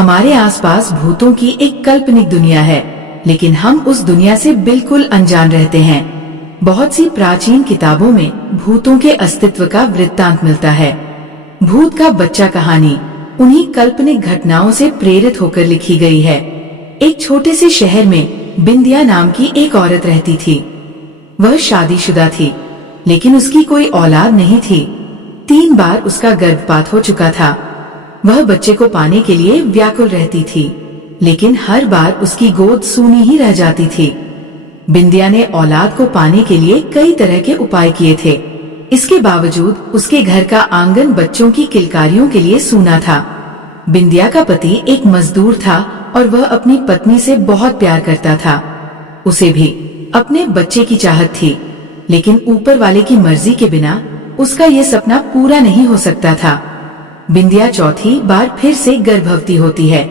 हमारे आसपास भूतों की एक काल्पनिक दुनिया है, लेकिन हम उस दुनिया से बिल्कुल अनजान रहते हैं। बहुत सी प्राचीन किताबों में भूतों के अस्तित्व का वृत्तांत मिलता है। भूत का बच्चा कहानी उन्हीं काल्पनिक घटनाओं से प्रेरित होकर लिखी गई है। एक छोटे से शहर में बिंदिया नाम की एक औरत रहती थी। वह शादीशुदा थी, लेकिन उसकी कोई औलाद नहीं थी। 3 बार उसका गर्भपात हो चुका था। वह बच्चे को पाने के लिए व्याकुल रहती थी, लेकिन हर बार उसकी गोद सूनी ही रह जाती थी। बिंदिया ने औलाद को पाने के लिए कई तरह के उपाय किए थे। इसके बावजूद उसके घर का आंगन बच्चों की किलकारियों के लिए सूना था। बिंदिया का पति एक मजदूर था और वह अपनी पत्नी से बहुत प्यार करता था। उसे भी अपने बच्चे की चाहत थी, लेकिन ऊपर वाले की मर्जी के बिना उसका ये सपना पूरा नहीं हो सकता था। बिंदिया चौथी बार फिर से गर्भवती होती है।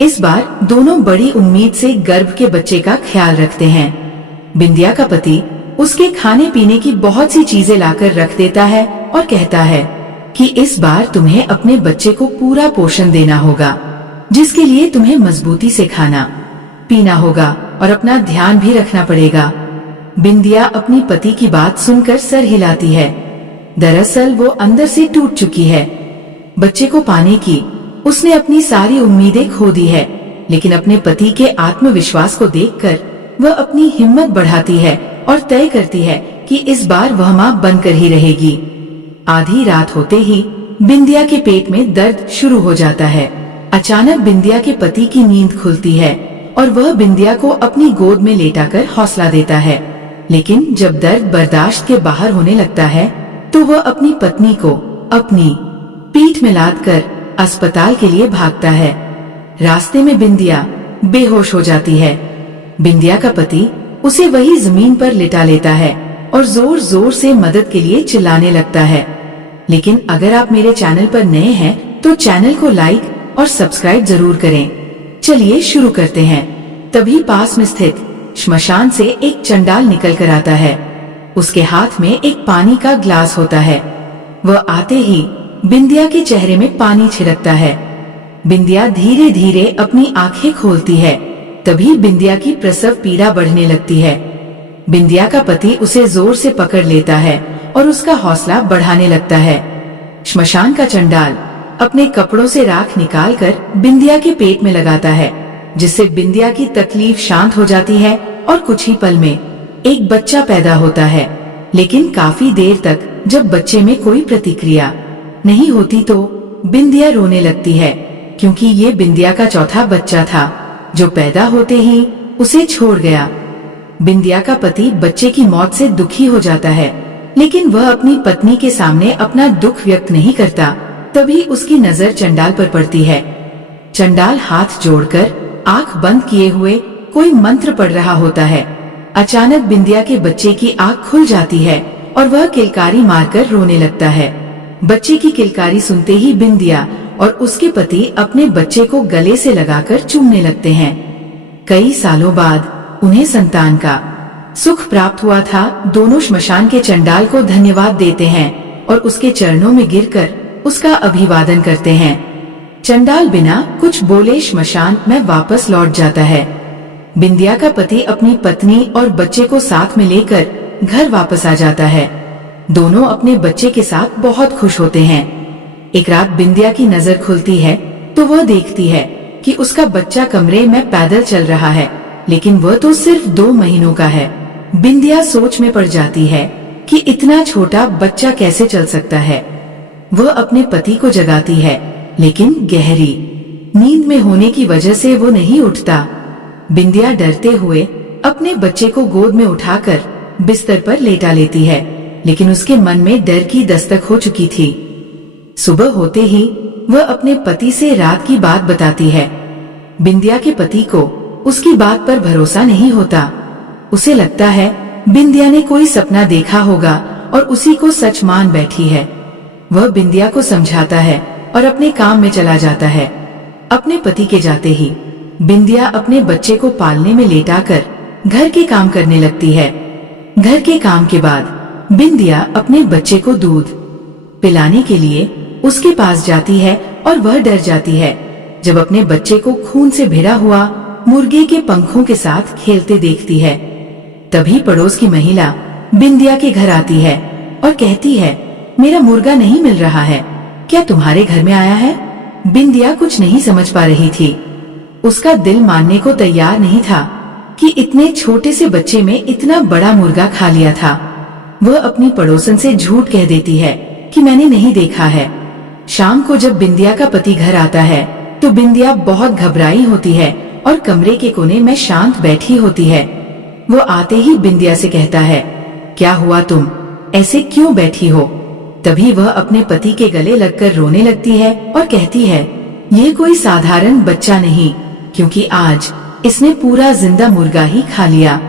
इस बार दोनों बड़ी उम्मीद से गर्भ के बच्चे का ख्याल रखते हैं। बिंदिया का पति उसके खाने पीने की बहुत सी चीजें लाकर रख देता है और कहता है कि इस बार तुम्हें अपने बच्चे को पूरा पोषण देना होगा, जिसके लिए तुम्हें मजबूती से खाना पीना होगा और अपना ध्यान भी रखना पड़ेगा। बिंदिया अपनी पति की बात सुनकर सर हिलाती है। दरअसल वो अंदर से टूट चुकी है। बच्चे को पाने की उसने अपनी सारी उम्मीदें खो दी है, लेकिन अपने पति के आत्मविश्वास को देखकर वह अपनी हिम्मत बढ़ाती है और तय करती है कि इस बार वह मां बनकर ही रहेगी। आधी रात होते ही बिंदिया के पेट में दर्द शुरू हो जाता है। अचानक बिंदिया के पति की नींद खुलती है और वह बिंदिया को अपनी गोद में लेटाकर हौसला देता है। लेकिन जब दर्द बर्दाश्त के बाहर होने लगता है तो वह अपनी पत्नी को अपनी पीठ में लाद कर अस्पताल के लिए भागता है। रास्ते में बिंदिया बेहोश हो जाती है। बिंदिया का पति उसे वही जमीन पर लिटा लेता है और जोर जोर से मदद के लिए चिल्लाने लगता है। लेकिन अगर आप मेरे चैनल पर नए हैं तो चैनल को लाइक और सब्सक्राइब जरूर करें। चलिए शुरू करते हैं। तभी पास में स्थित श्मशान से एक चंडाल निकल कर आता है। उसके हाथ में एक पानी का ग्लास होता है। वह आते ही बिंदिया के चेहरे में पानी छिड़कता है। बिंदिया धीरे धीरे अपनी आंखें खोलती है। तभी बिंदिया की प्रसव पीड़ा बढ़ने लगती है। बिंदिया का पति उसे जोर से पकड़ लेता है और उसका हौसला बढ़ाने लगता है। श्मशान का चंडाल अपने कपड़ों से राख निकालकर बिंदिया के पेट में लगाता है, जिससे बिंदिया की तकलीफ शांत हो जाती है और कुछ ही पल में एक बच्चा पैदा होता है। लेकिन काफी देर तक जब बच्चे में कोई प्रतिक्रिया नहीं होती तो बिंदिया रोने लगती है, क्योंकि ये बिंदिया का चौथा बच्चा था जो पैदा होते ही उसे छोड़ गया। बिंदिया का पति बच्चे की मौत से दुखी हो जाता है, लेकिन वह अपनी पत्नी के सामने अपना दुख व्यक्त नहीं करता। तभी उसकी नजर चंडाल पर पड़ती है। चंडाल हाथ जोड़कर आंख बंद किए हुए कोई मंत्र पढ़ रहा होता है। अचानक बिंदिया के बच्चे की आंख खुल जाती है और वह किलकारी मारकर रोने लगता है। बच्चे की किलकारी सुनते ही बिंदिया और उसके पति अपने बच्चे को गले से लगाकर चूमने लगते हैं। कई सालों बाद उन्हें संतान का सुख प्राप्त हुआ था। दोनों श्मशान के चंडाल को धन्यवाद देते हैं और उसके चरणों में गिरकर उसका अभिवादन करते हैं। चंडाल बिना कुछ बोले श्मशान में वापस लौट जाता है। बिंदिया का पति अपनी पत्नी और बच्चे को साथ में लेकर घर वापस आ जाता है। दोनों अपने बच्चे के साथ बहुत खुश होते हैं। एक रात बिंदिया की नजर खुलती है तो वह देखती है कि उसका बच्चा कमरे में पैदल चल रहा है, लेकिन वह तो सिर्फ 2 महीनों का है। बिंदिया सोच में पड़ जाती है कि इतना छोटा बच्चा कैसे चल सकता है। वह अपने पति को जगाती है, लेकिन गहरी नींद में होने की वजह से वो नहीं उठता। बिंदिया डरते हुए अपने बच्चे को गोद में उठाकर बिस्तर पर लेटा लेती है, लेकिन उसके मन में डर की दस्तक हो चुकी थी। सुबह होते ही वह अपने पति से रात की बात बताती है। बिंदिया के पति को उसकी बात पर भरोसा नहीं होता। उसे लगता है बिंदिया ने कोई सपना देखा होगा और उसी को सच मान बैठी है। वह बिंदिया को समझाता है और अपने काम में चला जाता है। अपने पति के जाते ही बिंदिया अपने बच्चे को पालने में लेटाकर घर के काम करने लगती है। घर के काम के बाद बिंदिया अपने बच्चे को दूध पिलाने के लिए उसके पास जाती है और वह डर जाती है। जब अपने बच्चे को खून से भिड़ा हुआ मुर्गे के पंखों के साथ खेलते देखती है। तभी पड़ोस की महिला बिंदिया के घर आती है और कहती है, मेरा मुर्गा नहीं मिल रहा है, क्या तुम्हारे घर में आया है? बिंदिया कुछ नहीं समझ पा रही थी। उसका दिल मानने को तैयार नहीं था कि इतने छोटे से बच्चे में इतना बड़ा मुर्गा खा लिया था। वह अपनी पड़ोसन से झूठ कह देती है कि मैंने नहीं देखा है। शाम को जब बिंदिया का पति घर आता है तो बिंदिया बहुत घबराई होती है और कमरे के कोने में शांत बैठी होती है। वो आते ही बिंदिया से कहता है, क्या हुआ, तुम ऐसे क्यों बैठी हो? तभी वह अपने पति के गले लगकर रोने लगती है और कहती है, ये कोई साधारण बच्चा नहीं, क्योंकि आज इसने पूरा जिंदा मुर्गा ही खा लिया।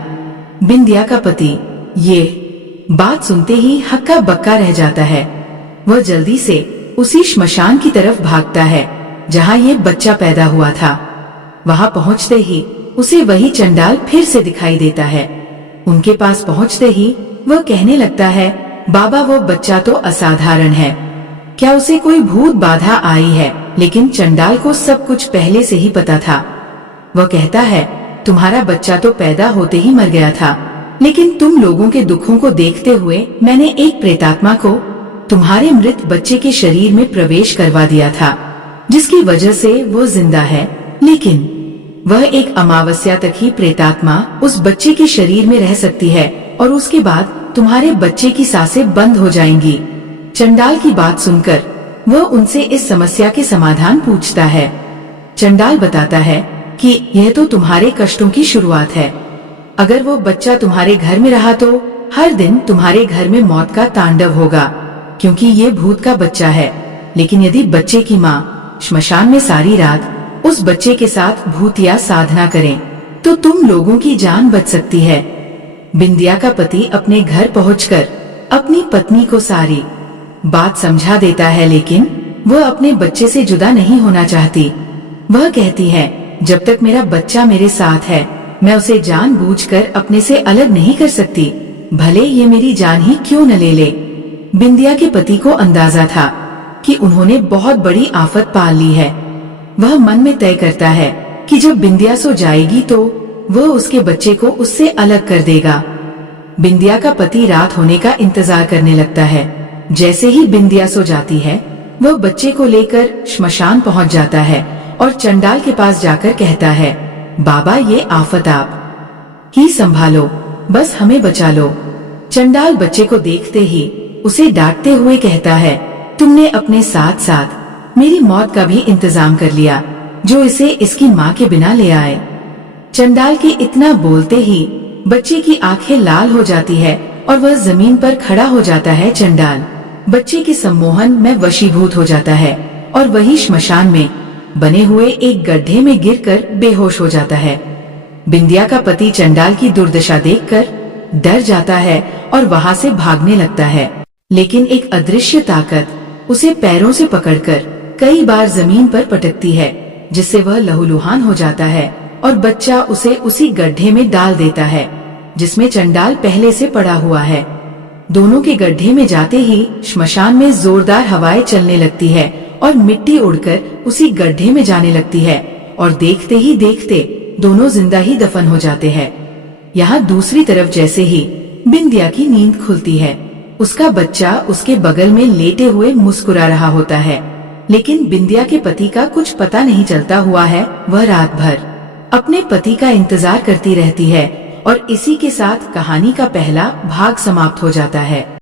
बिंदिया का पति ये बात सुनते ही हक्का बक्का रह जाता है। वह जल्दी से उसी श्मशान की तरफ भागता है जहाँ ये बच्चा पैदा हुआ था। वहाँ पहुँचते ही उसे वही चंडाल फिर से दिखाई देता है। उनके पास पहुँचते ही वह कहने लगता है, बाबा वो बच्चा तो असाधारण है, क्या उसे कोई भूत बाधा आई है? लेकिन चंडाल को सब कुछ पहले से ही पता था। वह कहता है, तुम्हारा बच्चा तो पैदा होते ही मर गया था, लेकिन तुम लोगों के दुखों को देखते हुए मैंने एक प्रेतात्मा को तुम्हारे मृत बच्चे के शरीर में प्रवेश करवा दिया था, जिसकी वजह से वो जिंदा है। लेकिन वह एक अमावस्या तक ही प्रेतात्मा उस बच्चे के शरीर में रह सकती है और उसके बाद तुम्हारे बच्चे की सांसें बंद हो जाएंगी। चंडाल की बात सुनकर वह उनसे इस समस्या के समाधान पूछता है। चंडाल बताता है कि यह तो तुम्हारे कष्टों की शुरुआत है। अगर वो बच्चा तुम्हारे घर में रहा तो हर दिन तुम्हारे घर में मौत का तांडव होगा, क्योंकि ये भूत का बच्चा है। लेकिन यदि बच्चे की माँ श्मशान में सारी रात उस बच्चे के साथ भूतिया साधना करें तो तुम लोगों की जान बच सकती है। बिंदिया का पति अपने घर पहुंचकर अपनी पत्नी को सारी बात समझा देता है, लेकिन वह अपने बच्चे से जुदा नहीं होना चाहती। वह कहती है, जब तक मेरा बच्चा मेरे साथ है मैं उसे जानबूझकर अपने से अलग नहीं कर सकती, भले ये मेरी जान ही क्यों न ले ले। बिंदिया के पति को अंदाजा था कि उन्होंने बहुत बड़ी आफत पाल ली है। वह मन में तय करता है कि जब बिंदिया सो जाएगी तो वह उसके बच्चे को उससे अलग कर देगा। बिंदिया का पति रात होने का इंतजार करने लगता है। जैसे ही बिंदिया सो जाती है वह बच्चे को लेकर श्मशान पहुंच जाता है और चंडाल के पास जाकर कहता है, बाबा ये आफत आप ही संभालो, बस हमें बचा लो। चंडाल बच्चे को देखते ही उसे डांटते हुए कहता है, तुमने अपने साथ साथ मेरी मौत का भी इंतजाम कर लिया, जो इसे इसकी माँ के बिना ले आए। चंडाल के इतना बोलते ही बच्चे की आंखें लाल हो जाती है और वह जमीन पर खड़ा हो जाता है। चंडाल बच्चे के सम्मोहन में वशीभूत हो जाता है और वही श्मशान में बने हुए एक गड्ढे में गिरकर बेहोश हो जाता है। बिंदिया का पति चंडाल की दुर्दशा देखकर डर जाता है और वहां से भागने लगता है, लेकिन एक अदृश्य ताकत उसे पैरों से पकड़कर कई बार जमीन पर पटकती है, जिससे वह लहूलुहान हो जाता है और बच्चा उसे उसी गड्ढे में डाल देता है जिसमें चंडाल पहले से पड़ा हुआ है। दोनों के गड्ढे में जाते ही श्मशान में जोरदार हवाएं चलने लगती है और मिट्टी उड़कर उसी गड्ढे में जाने लगती है और देखते ही देखते दोनों जिंदा ही दफन हो जाते हैं। यहाँ दूसरी तरफ जैसे ही बिंदिया की नींद खुलती है, उसका बच्चा उसके बगल में लेटे हुए मुस्कुरा रहा होता है, लेकिन बिंदिया के पति का कुछ पता नहीं चलता हुआ है। वह रात भर अपने पति का इंतजार करती रहती है और इसी के साथ कहानी का पहला भाग समाप्त हो जाता है।